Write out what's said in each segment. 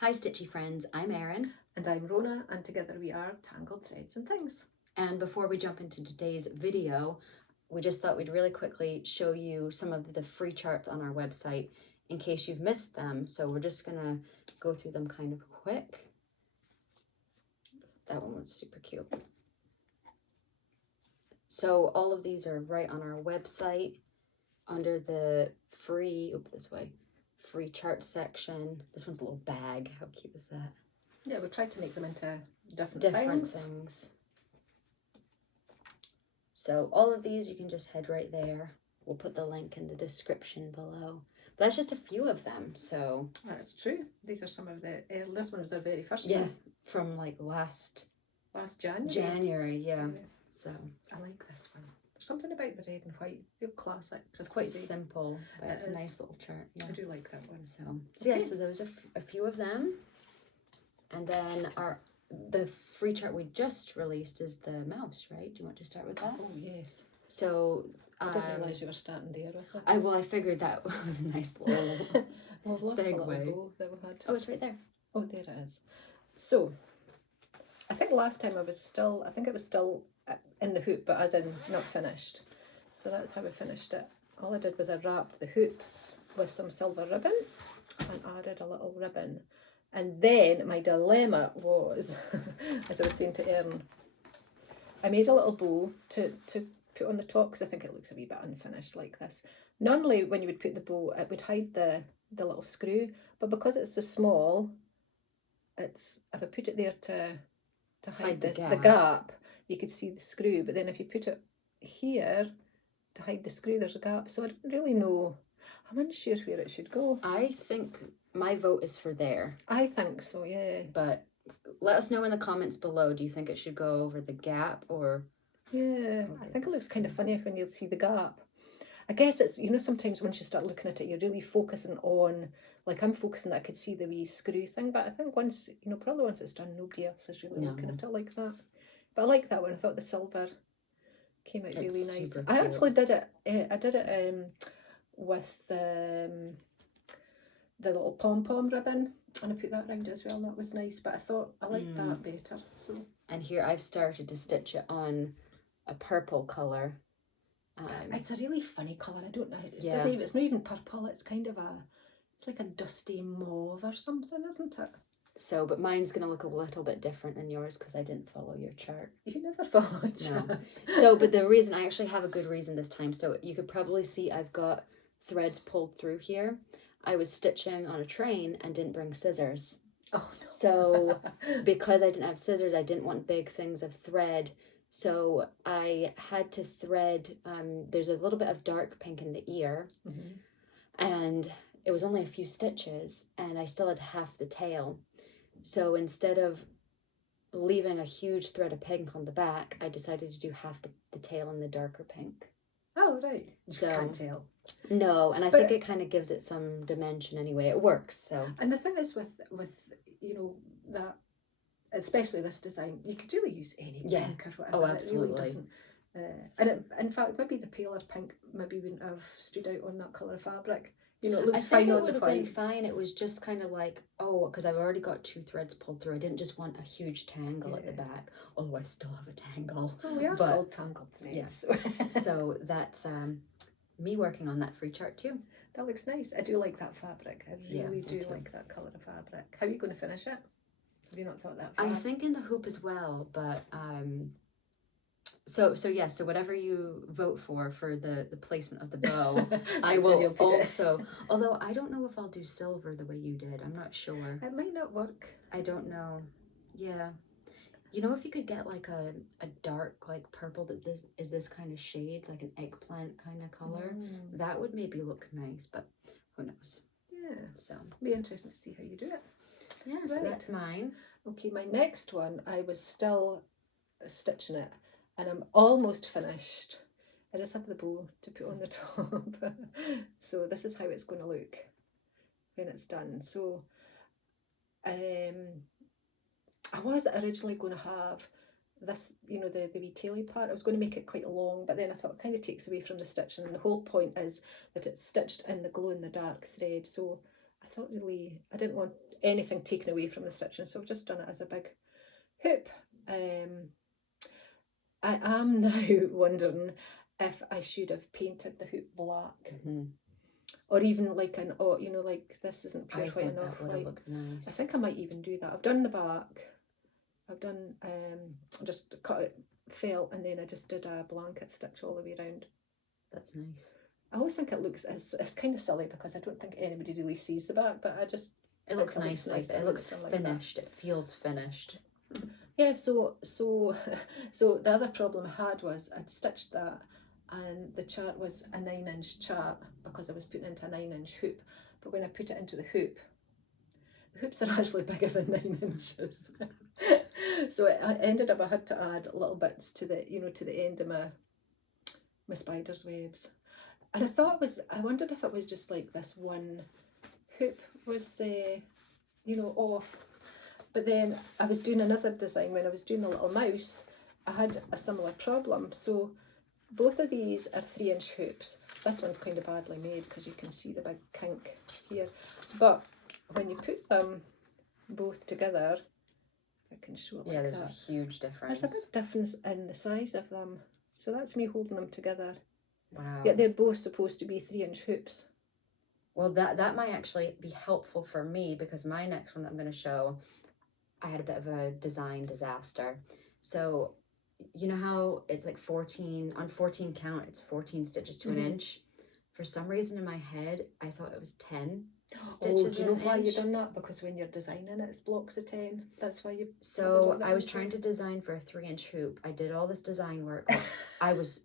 Hi Stitchy friends, I'm Erin. And I'm Rona, and together we are Tangled Threads and Things. And before we jump into today's video, we just thought we'd really quickly show you some of the free charts on our website in case you've missed them. So we're just gonna go through them kind of quick. That one was super cute. So all of these are right on our website under the free, free chart section. This one's a little bag. How cute is that? Yeah, we tried to make them into different things. So all of these, you can just head right there. We'll put the link in the description below. But that's just a few of them, so... That's true. These are some of the... this one was our very first one. Yeah, from like last January. January, yeah. So I like this one. There's something about the red and white. Real classic. It's quite simple, but it's a nice little chart. Yeah. I do like that one. So yeah, so those are a few of them. And then the free chart we just released is the mouse, right? Do you want to start with that? Oh, yes. So... I didn't realise you were starting there with it. I figured that was a nice little segue that we had. Oh, it's right there. Oh, there it is. So, I think last time it was still in the hoop, but as in not finished. So that's how we finished it. All I did was I wrapped the hoop with some silver ribbon and added a little ribbon. And then my dilemma was, as I was saying to Erin, I made a little bow to put on the top because I think it looks a wee bit unfinished like this. Normally when you would put the bow, it would hide the little screw, but because it's so small, if I put it there to hide the gap, you could see the screw, but then if you put it here to hide the screw, there's a gap. So I don't really know. I'm unsure where it should go. I think my vote is for there. I think so, yeah. But let us know in the comments below. Do you think it should go over the gap or... Yeah, I think it looks kind of funny when you'll see the gap. I guess it's, sometimes once you start looking at it, you're really focusing on, like I'm focusing that I could see the wee screw thing, but I think once, probably once it's done, nobody else is really looking at it like that. But I like that one. I thought the silver came out really nice. I actually did it, with the little pom-pom ribbon, and I put that around as well, and that was nice, but I thought I liked that better. So. And here I've started to stitch it on a purple colour. It's a really funny colour. I don't know. It's not even purple. It's kind of it's like a dusty mauve or something, isn't it? So, but mine's going to look a little bit different than yours because I didn't follow your chart. You never followed. No. So, but the reason, I actually have a good reason this time. So you could probably see I've got threads pulled through here. I was stitching on a train and didn't bring scissors. Oh, no. So because I didn't have scissors, I didn't want big things of thread. So I had to thread, there's a little bit of dark pink in the ear, and it was only a few stitches, and I still had half the tail. So instead of leaving a huge thread of pink on the back, I decided to do half the tail in the darker pink. Oh, right. So can't tell. No, and I think it kind of gives it some dimension anyway. It works, so. And the thing is with that, especially this design, you could really use any pink or whatever. Oh, absolutely. It really doesn't. In fact, maybe the paler pink maybe wouldn't have stood out on that colour of fabric. It looks fine on the white. I think it would have been fine. It was just kind of like, because I've already got 2 threads pulled through. I didn't just want a huge tangle at the back, although I still have a tangle. Oh, we are called tangled threads. Yeah. So that's me working on that free chart too. That looks nice. I do like that fabric. I really do like that colour of fabric. How are you going to finish it? Have you not thought that far? I think in the hoop as well, but so whatever you vote for the placement of the bow, I will also, although I don't know if I'll do silver the way you did. I'm not sure. It might not work. I don't know. Yeah. If you could get like a dark like purple that this kind of shade, like an eggplant kind of color, that would maybe look nice, but who knows. Yeah. So it'll be interesting to see how you do it. Yeah, so that's mine. Okay, my next one, I was still stitching it, and I'm almost finished. I just have the bow to put on the top. So this is how it's going to look when it's done. So I was originally going to have this, the wee taily part. I was going to make it quite long, but then I thought it kind of takes away from the stitching, and the whole point is that it's stitched in the glow in the dark thread. So I thought really, I didn't want anything taken away from the stitching. So I've just done it as a big hoop. I am now wondering if I should have painted the hoop black. Or even like an, you know, like this isn't pure white enough. That would have looked nice. I think I might even do that. I've done the back. I've done, just cut it felt, and then I just did a blanket stitch all the way around. That's nice. I always think it looks, it's kind of silly because I don't think anybody really sees the back, but I just... It looks nice, like it looks finished. It feels finished. Yeah, so the other problem I had was I'd stitched that, and the chart was a 9-inch chart because I was putting into a 9-inch hoop. But when I put it into the hoops are actually bigger than 9 inches. So I ended up, I had to add little bits to the, you know, to the end of my spider's webs. And I wondered if it was just like this one hoop was, you know, off. But then I was doing another design when I was doing the little mouse. I had a similar problem. So both of these are 3-inch hoops. This one's kind of badly made because you can see the big kink here. But when you put them both together, I can show it like that. Yeah, there's a huge difference. There's a big difference in the size of them. So that's me holding them together. Wow. Yeah, they're both supposed to be 3-inch hoops. Well, that might actually be helpful for me because my next one that I'm going to show, I had a bit of a design disaster. So you know how it's like 14 count, it's 14 stitches to an inch. For some reason in my head, I thought it was 10 stitches. Do you know why you've done that? Because when you're designing it, it's blocks of 10. That's why you... So I was trying to design for a 3-inch hoop. I did all this design work. I was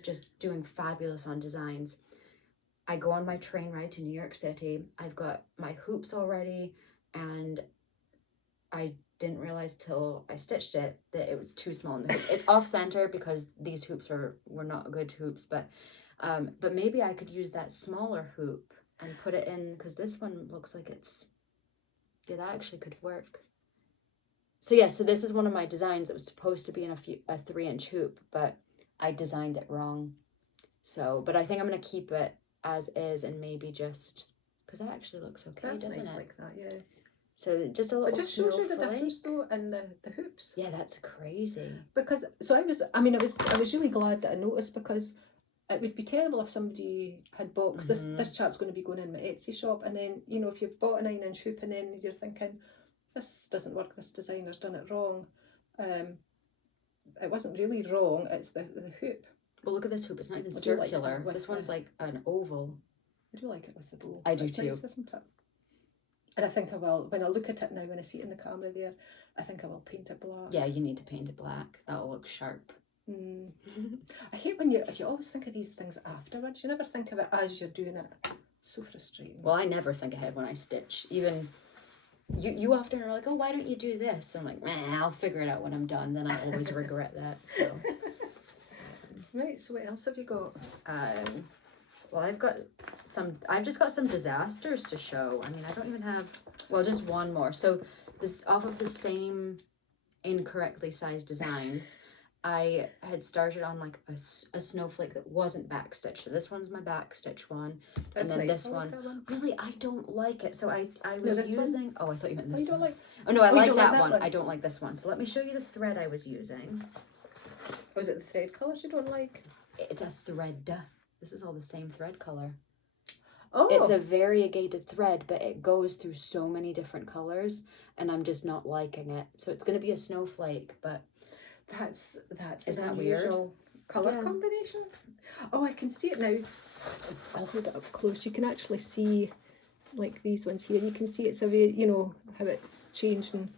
just doing fabulous on designs. I go on my train ride to New York City. I've got my hoops already, and I didn't realize till I stitched it that it was too small in the hoop. It's off center because these hoops were not good hoops, but maybe I could use that smaller hoop and put it in, because this one looks like it's, yeah, that actually could work. So yeah, so this is one of my designs. It was supposed to be in a 3-inch hoop, but I designed it wrong. So, but I think I'm going to keep it as is and maybe just, because that actually looks okay, That's doesn't nice it? like that, yeah. So just a little It just shows you the snowflake. difference though in the hoops. Yeah, that's crazy. Because, I was really glad that I noticed, because it would be terrible if somebody had bought, because this chart's going to be going in my Etsy shop, and then, you know, if you've bought a 9-inch hoop and then you're thinking, this doesn't work, this designer's done it wrong. It wasn't really wrong, it's the hoop. Well, look at this hoop, it's not even circular. Like this one's like an oval. I do like it with the bow. I do It's too. nice, isn't it? And I think I will, when I look at it now, when I see it in the camera there, I think I will paint it black. Yeah, you need to paint it black. That'll look sharp. I hate when you always think of these things afterwards. You never think of it as you're doing it. It's so frustrating. Well, I never think ahead when I stitch. Even you often are like, oh, why don't you do this? I'm like, I'll figure it out when I'm done. Then I always regret that. So Right, so what else have you got? Well, I've just got some disasters to show. I mean, I don't even have, well, just one more. So this, off of the same incorrectly sized designs, I had started on like a snowflake that wasn't backstitched. So this one's my backstitch one. That's and then nice. this I like one, that one. really, I don't like it. So I was using, oh, I thought you meant this You don't one. like... Oh, no, I like don't that, like that one. one. I don't like this one. So let me show you the thread I was using. Oh, is it the thread colours you don't like? It's a thread. This is all the same thread color. Oh! It's a variegated thread, but it goes through so many different colors, and I'm just not liking it. So it's going to be a snowflake, but That's Isn't an that weird? unusual colour combination. Oh, I can see it now. I'll hold it up close. You can actually see, like these ones here. You can see it's a very, you know, how it's changing.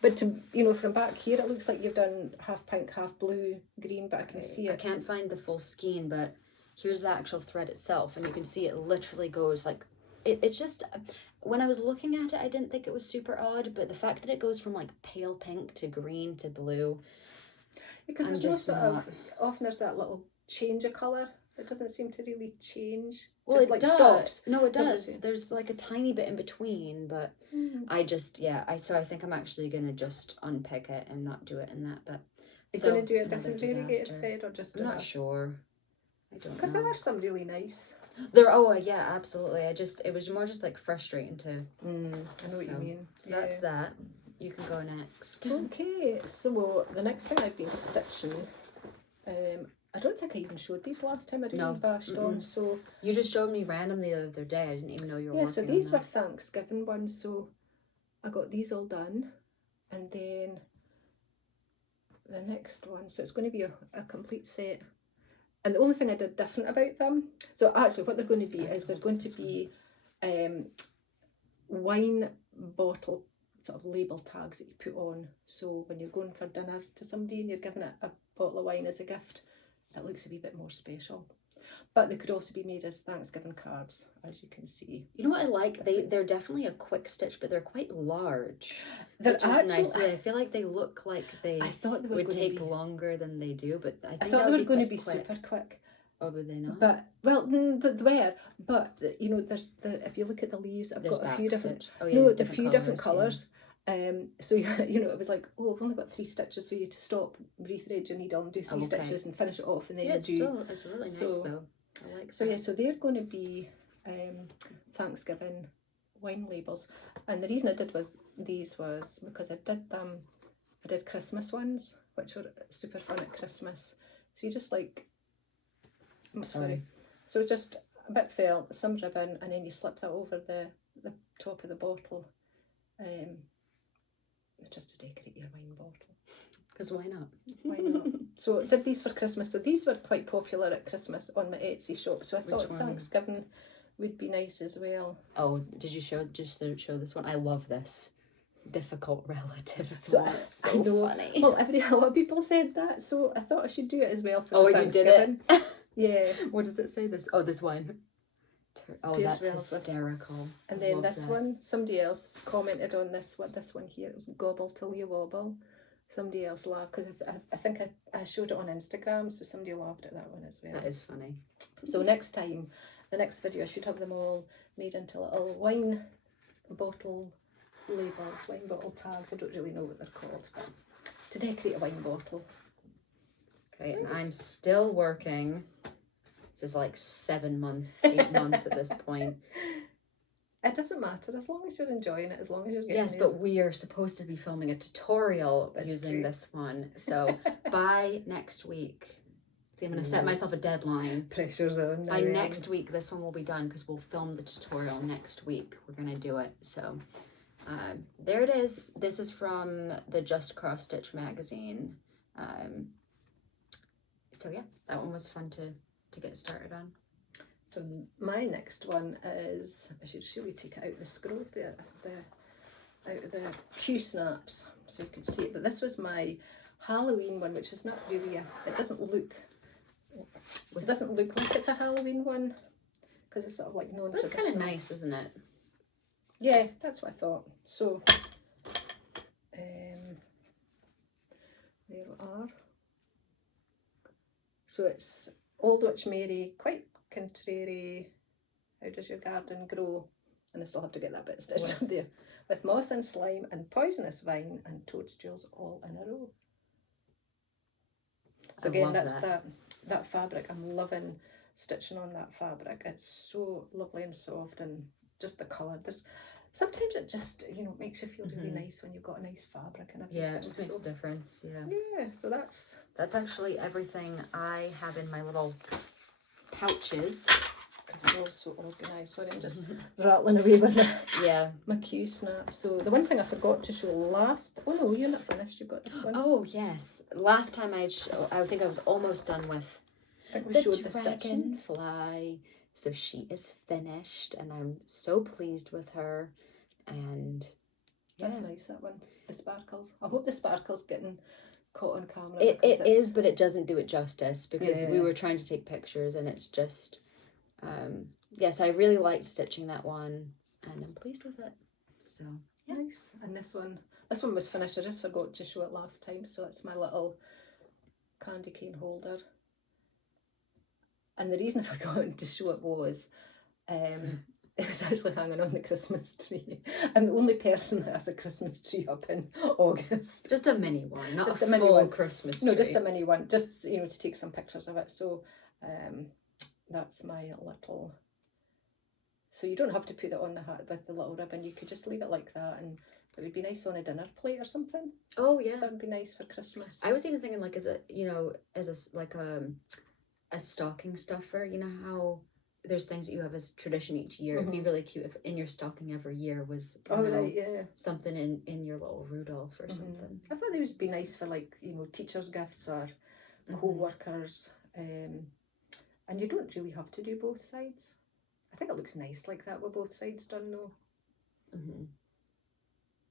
But to, you know, from back here, it looks like you've done half pink, half blue, green, but I can see I it. can't find the full skein, but here's the actual thread itself, and you can see it literally goes like, it's just, when I was looking at it, I didn't think it was super odd, but the fact that it goes from like pale pink to green to blue, Because there's no sort of, often there's that little change of colour. It doesn't seem to really change. Well, just it like does. stops. No, it does. There's like a tiny bit in between, but I just, so I think I'm actually going to just unpick it and not do it in that. But You're going to do a different variegated thread or just I'm not sure. I don't know. Because there are some really nice. Yeah, absolutely. It was more just like frustrating to. I know what you mean. So that's that. You can go next. Okay, so the next thing I've been stitching, I don't think I even showed these last time I really bashed on. So you just showed me randomly the other day. I didn't even know you were working so these on were that. Thanksgiving ones. So I got these all done, and then the next one. So it's going to be a complete set. And the only thing I did different about them. So actually, what they're going to be is they're going to be wine bottle sort of label tags that you put on. So when you're going for dinner to somebody and you're giving it a bottle of wine as a gift, it looks a wee bit more special. But they could also be made as Thanksgiving cards, as you can see. You know what I like? They're definitely a quick stitch, but they're quite large. They're which is nice. I feel like they look like they I thought they would take longer than they do, but I thought they were going to be super quick. Or would they not? But well, they were. But you know, there's if you look at the leaves, I've got a few different. A few different colours. So you know, it was like, oh, I've only got 3 stitches, so you have to stop, rethread your needle, and do 3 stitches, and finish it off, and then it's really nice though. I like that. So they're going to be Thanksgiving wine labels, and the reason I did these was because I did Christmas ones, which were super fun at Christmas. So you just like, sorry. So it's just a bit felt, some ribbon, and then you slip that over the top of the bottle, just to decorate your wine bottle. Because why not? Why not? So I did these for Christmas. So these were quite popular at Christmas on my Etsy shop. So I thought Thanksgiving would be nice as well. Oh, did you show this one? I love this. Difficult relatives. So I know. Funny. Well, a lot of people said that, so I thought I should do it as well for Thanksgiving. You did it? Yeah. What does it say? This one. Oh, Pierce that's hysterical. And then this one, somebody else commented on this one here. It was gobble till you wobble. Somebody else laughed because I think I showed it on Instagram, so somebody laughed at that one as well. That is funny. So next time, the next video, I should have them all made into little wine bottle labels, wine bottle tags. I don't really know what they're called, but to decorate a wine bottle. Okay, and I'm still working. This is like 7 months, 8 months at this point. It doesn't matter as long as you're enjoying it, as long as you're getting Yes, but we are supposed to be filming a tutorial using this one. So by next week, see, I'm going to set myself a deadline. Pressure's on. By next week, this one will be done because we'll film the tutorial next week. We're going to do it. So there it is. This is from the Just Cross Stitch magazine. So yeah, that one was fun to get started on. So my next one is, I should surely take it out of the scroll bit, out of the Q snaps so you can see it. But this was my Halloween one, which is not really it doesn't look like it's a Halloween one because it's sort of like non-traditional. That's kind of nice, isn't it? Yeah, that's what I thought. So there we are. So it's Old Witch Mary, quite contrary, how does your garden grow? And I still have to get that bit stitched up there. With moss and slime and poisonous vine and toadstools all in a row. So again, that's that fabric. I'm loving stitching on that fabric. It's so lovely and soft, and just the colour. Sometimes it just, makes you feel really nice when you've got a nice fabric and everything. Yeah, it just makes a difference. Yeah, so that's actually everything I have in my little pouches. Because we're all so organised, so I'm just rattling away with my Q snap. So the one thing I forgot to show last, oh no, you're not finished, you've got this one. Oh yes, last time I think I was almost done with the dragonfly. So she is finished and I'm so pleased with her, and that's nice, that one. The sparkles. I hope the sparkles getting caught on camera. It is, but it doesn't do it justice because we were trying to take pictures and it's just yes, I really liked stitching that one and I'm pleased with it. So nice. And this one was finished. I just forgot to show it last time, so that's my little candy cane holder. And the reason I forgot to show it was it was actually hanging on the Christmas tree. I'm the only person that has a Christmas tree up in August. Just a mini one, not just a mini full one. Christmas tree. No, just a mini one, just to take some pictures of it. So that's my little So you don't have to put it on the hat with the little ribbon. You could just leave it like that, and it would be nice on a dinner plate or something. Oh yeah, that would be nice for Christmas. I was even thinking like as a a stocking stuffer. You know how there's things that you have as tradition each year. It'd be really cute if in your stocking every year was something in your little Rudolph or something. I thought they would be nice for like, you know, teachers' gifts or co-workers, and you don't really have to do both sides. I think it looks nice like that with both sides done though.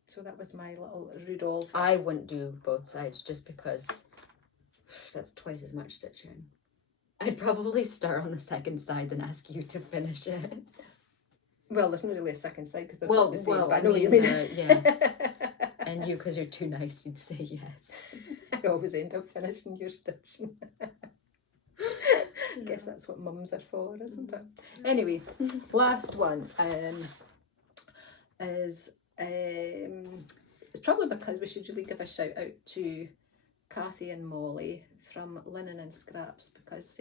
So that was my little Rudolph. I wouldn't do both sides just because that's twice as much stitching. I'd probably start on the second side and ask you to finish it. Well, there's not really a second side because they're not the same, but I know what you mean. And you, because you're too nice, you'd say yes. I always end up finishing your stitching. I guess that's what mums are for, isn't it? Anyway, last one is it's probably because we should really give a shout out to Kathy and Molly from Linen and Scraps, because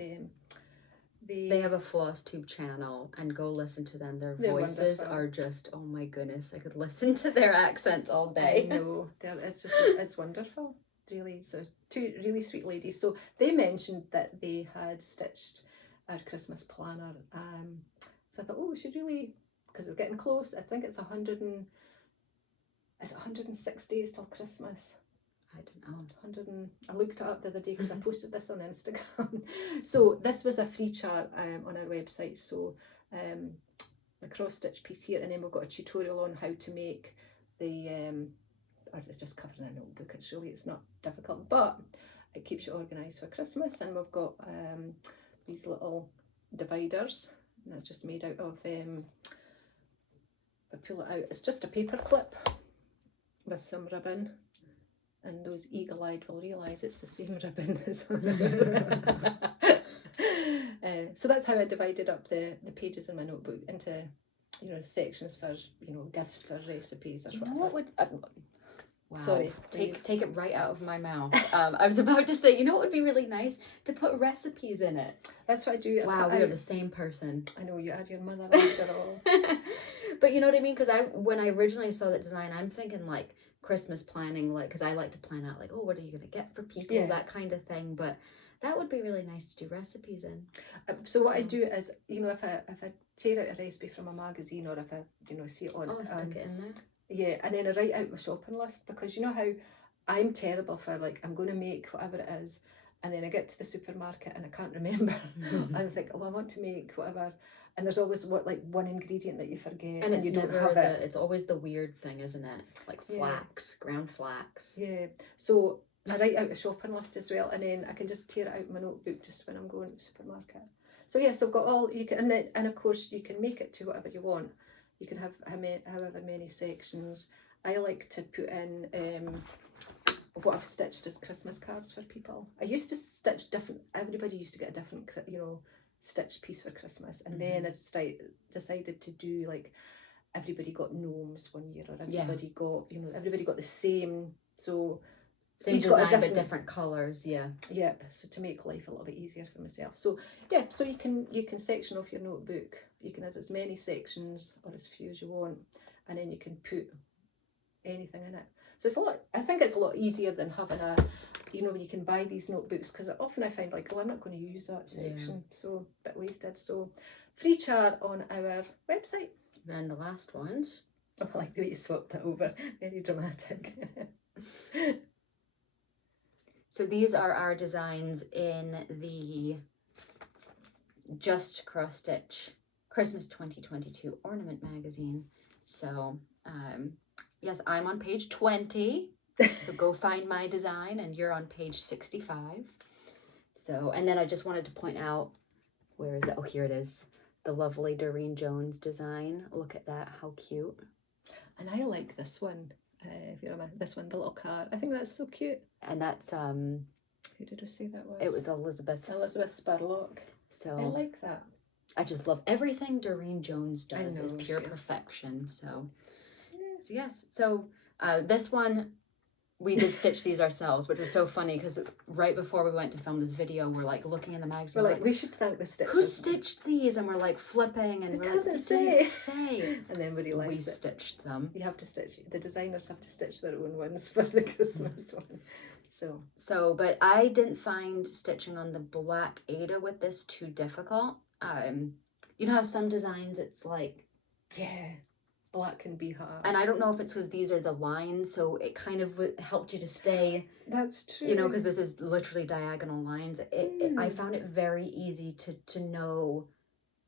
they have a Flosstube channel, and go listen to them. Their voices are just, oh my goodness, I could listen to their accents all day. I know, it's wonderful, really. So two really sweet ladies. So they mentioned that they had stitched our Christmas planner. So I thought, oh, we should really, because it's getting close. I think it's 106 days till Christmas. I don't know. I looked it up the other day because I posted this on Instagram. So this was a free chart on our website. So the cross stitch piece here, and then we've got a tutorial on how to make the or it's just covering a notebook. It's not difficult, but it keeps you organised for Christmas. And we've got these little dividers, and they're just made out of I pull it out, it's just a paper clip with some ribbon. And those eagle-eyed will realise it's the same ribbon as so that's how I divided up the pages in my notebook into, you know, sections for, you know, gifts or recipes or whatever. What would wow. Sorry. Take it right out of my mouth. I was about to say, you know what would be really nice? To put recipes in it. That's what I do. Wow, we are the same person. I know, you add your mother after all. But you know what I mean? Because when I originally saw that design, I'm thinking like Christmas planning, like, because I like to plan out like, oh, what are you going to get for people, that kind of thing. But that would be really nice to do recipes in. So what I do is, you know, if I tear out a recipe from a magazine, or if I, you know, see it on, stick it in there. Yeah, and then I write out my shopping list, because you know how I'm terrible for, like, I'm going to make whatever it is, and then I get to the supermarket and I can't remember. I think, oh, I want to make whatever, and there's always one ingredient that you forget, and it's you don't never have it. It's always the weird thing, isn't it? Like flax, ground flax. Yeah. So I write out a shopping list as well, and then I can just tear it out in my notebook just when I'm going to the supermarket. So yes, I've got all you can, and of course you can make it to whatever you want. You can have however many sections. I like to put in what I've stitched as Christmas cards for people. I used to stitch different. Everybody used to get a different, you know, stitched piece for Christmas, and then I decided to do like everybody got gnomes one year, or everybody got, you know, everybody got the same. So same design but different colours. Yep. So to make life a little bit easier for myself. So yeah, so you can section off your notebook. You can have as many sections or as few as you want, and then you can put anything in it. So it's a lot. I think it's a lot easier than having a, you know, when you can buy these notebooks, because often I find like, oh, I'm not going to use that section, so a bit wasted. So free chart on our website. Then the last ones. Oh, I like the way you swapped it over. Very dramatic. So these are our designs in the Just Cross Stitch Christmas 2022 Ornament magazine. So yes, I'm on page 20. So go find my design, and you're on page 65. So, and then I just wanted to point out, where is it? Oh, here it is. The lovely Doreen Jones design. Look at that, how cute. And I like this one. If you remember this one, the little card. I think that's so cute. And that's who did I say that was? It was Elizabeth Spurlock. So I like that. I just love everything Doreen Jones does. Is pure yes. perfection. So yes. So this one, we did stitch these ourselves, which was so funny because right before we went to film this video, we're like looking in the magazine. We're like, we should thank the stitchers. Who stitched these? And we're like flipping, and It we're doesn't like, it say. didn't say. And then we realised We that stitched them. you have to stitch. The designers have to stitch their own ones for the Christmas one. So, but I didn't find stitching on the black Ada with this too difficult. You know how some designs it's like, yeah, black can be hard. and I don't know if it's because these are the lines, so it kind of helped you to stay. That's true. You know, because this is literally diagonal lines. I found it very easy to know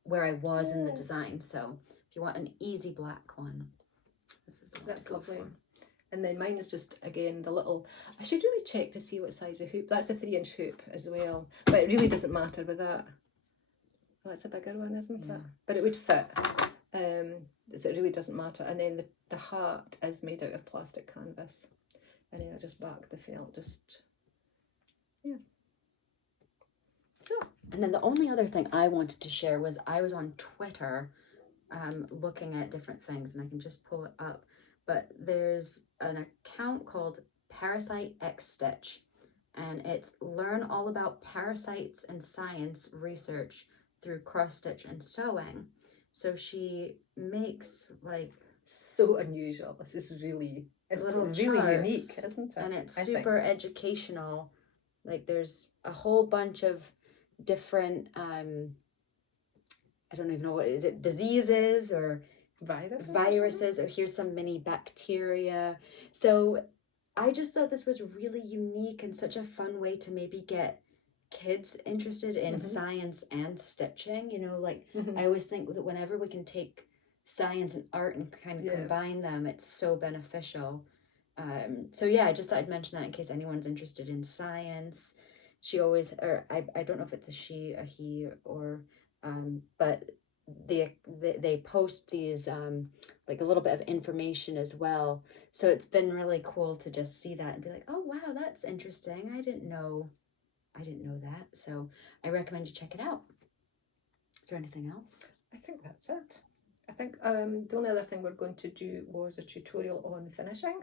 where I was in the design. So if you want an easy black one, this is the one That's to go lovely. for. And then mine is just, again, the little... I should really check to see what size of hoop. That's a 3-inch hoop as well. But it really doesn't matter with that. Oh, it's a bigger one, isn't it? But it would fit. So it really doesn't matter. And then the heart is made out of plastic canvas. And then I just back the felt, just... Yeah. So. And then the only other thing I wanted to share was I was on Twitter looking at different things, and I can just pull it up. But there's an account called Parasite X Stitch, and it's learn all about parasites and science research through cross stitch and sewing. So she makes like So unusual. This is really, it's little really charts, unique, isn't it? and it's I think. super educational. Like there's a whole bunch of different I don't even know what is it, diseases or viruses, or here's some mini bacteria. So I just thought this was really unique and such a fun way to maybe get kids interested in science and stitching. You know, like I always think that whenever we can take science and art and kind of combine them, it's so beneficial. So yeah, I just thought I'd mention that in case anyone's interested in science. She always, or I don't know if it's a she, a he, or but they post these like a little bit of information as well. So it's been really cool to just see that and be like, oh wow, that's interesting. I didn't know that. So I recommend you check it out. Is there anything else? I think that's it. I think the only other thing we're going to do was a tutorial on finishing.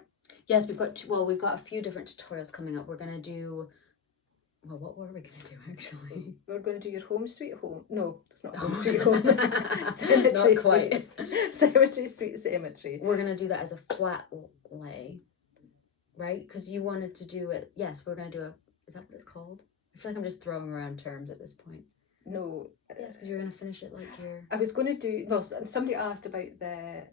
Yes, we've got a few different tutorials coming up. We're gonna do. Well, what were we going to do, actually? We're going to do your home sweet home. No, it's not home sweet home. Cemetery Not quite. Cemetery Street Cemetery. We're going to do that as a flat lay, right? Because you wanted to do it. Yes, we're going to do is that what it's called? I feel like I'm just throwing around terms at this point. No. Yes, because you're going to finish it like you're... I was going to do... Well, somebody asked about the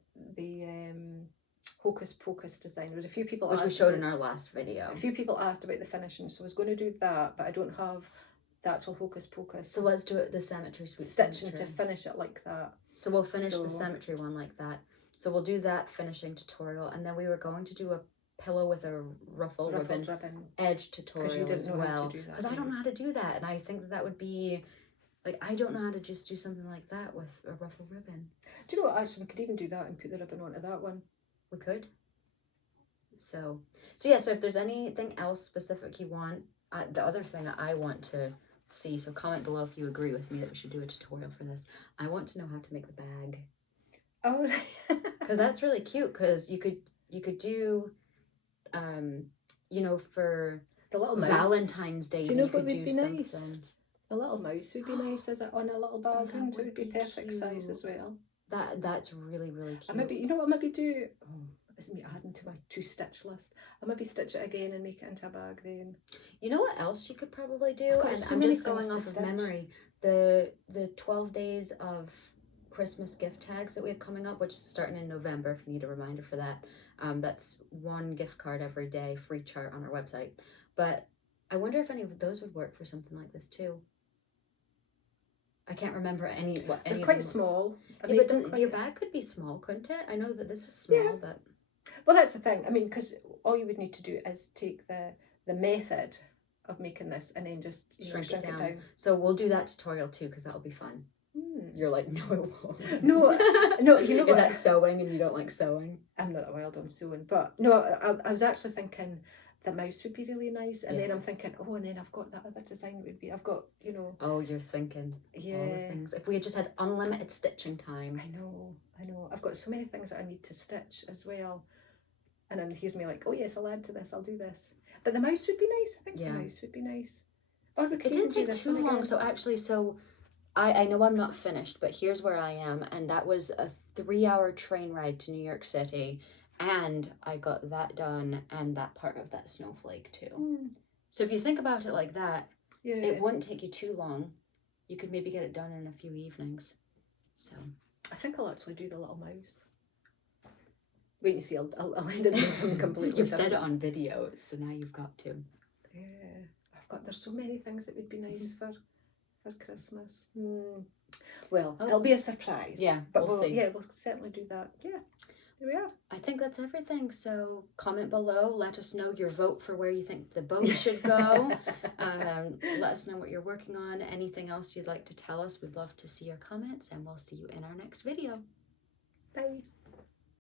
Hocus Pocus design. There was a few people which we showed in our last video. A few people asked about the finishing, so I was going to do that, but I don't have the actual Hocus Pocus. So let's do it the Cemetery Suite stitching cemetery. To finish it like that. So we'll finish the cemetery one like that. So we'll do that finishing tutorial, and then we were going to do a pillow with a ruffled ribbon edge tutorial as well. Because I don't know how to do that, and I think that would be... Like, I don't know how to just do something like that with a ruffled ribbon. Do you know what, actually, we could even do that and put the ribbon onto that one. We could. So yeah, so if there's anything else specific you want, the other thing that I want to see, so comment below if you agree with me that we should do a tutorial for this. I want to know how to make the bag. Oh. Because that's really cute, because you could do, you know, for the little mouse. Valentine's Day, do you know what would be something. Nice? A little mouse would be nice as it on a little bag. It would be perfect cute. size as well. That's really, really cute. I maybe, you know what I maybe do? Oh, this is me adding to my to-stitch list. I maybe stitch it again and make it into a bag then. You know what else you could probably do? And so I'm just going off of memory. The 12 days of Christmas gift tags that we have coming up, which is starting in November, if you need a reminder for that. That's one gift card every day, free chart on our website. But I wonder if any of those would work for something like this too. I can't remember any. They're quite small. Yeah, but your bag could be small, couldn't it? I know that this is small, but... Well, that's the thing. I mean, because all you would need to do is take the method of making this and then just shrink it down. So we'll do that tutorial too, because that'll be fun. You're like, no, it won't. No, you know what? Is that sewing and you don't like sewing? I'm not wild on sewing, but no, I was actually thinking the mouse would be really nice, and then I'm thinking, oh, and then I've got that other design would be, I've got, you know. Oh, you're thinking all the things. If we had just had unlimited stitching time. I know. I've got so many things that I need to stitch as well. And then here's me like, oh yes, I'll add to this, I'll do this. But the mouse would be nice. I think Yeah. the mouse would be nice. Or we could It even didn't do take this too one long. again. So actually, I know I'm not finished, but here's where I am. And that was a 3-hour train ride to New York City. And I got that done and that part of that snowflake too. So if you think about it like that, Yeah. it wouldn't take you too long. You could maybe get it done in a few evenings. So I think I'll actually do the little mouse. Wait, you see, I'll end up doing something completely You've said it different. on video, so now you've got to. Yeah, there's so many things that would be nice for Christmas. Well, Oh. it'll be a surprise. Yeah, but we'll see. Yeah, we'll certainly do that. Yeah, there we are. I think that's everything. So comment below. Let us know your vote for where you think the boat should go. Let us know what you're working on. Anything else you'd like to tell us. We'd love to see your comments, and we'll see you in our next video. Bye.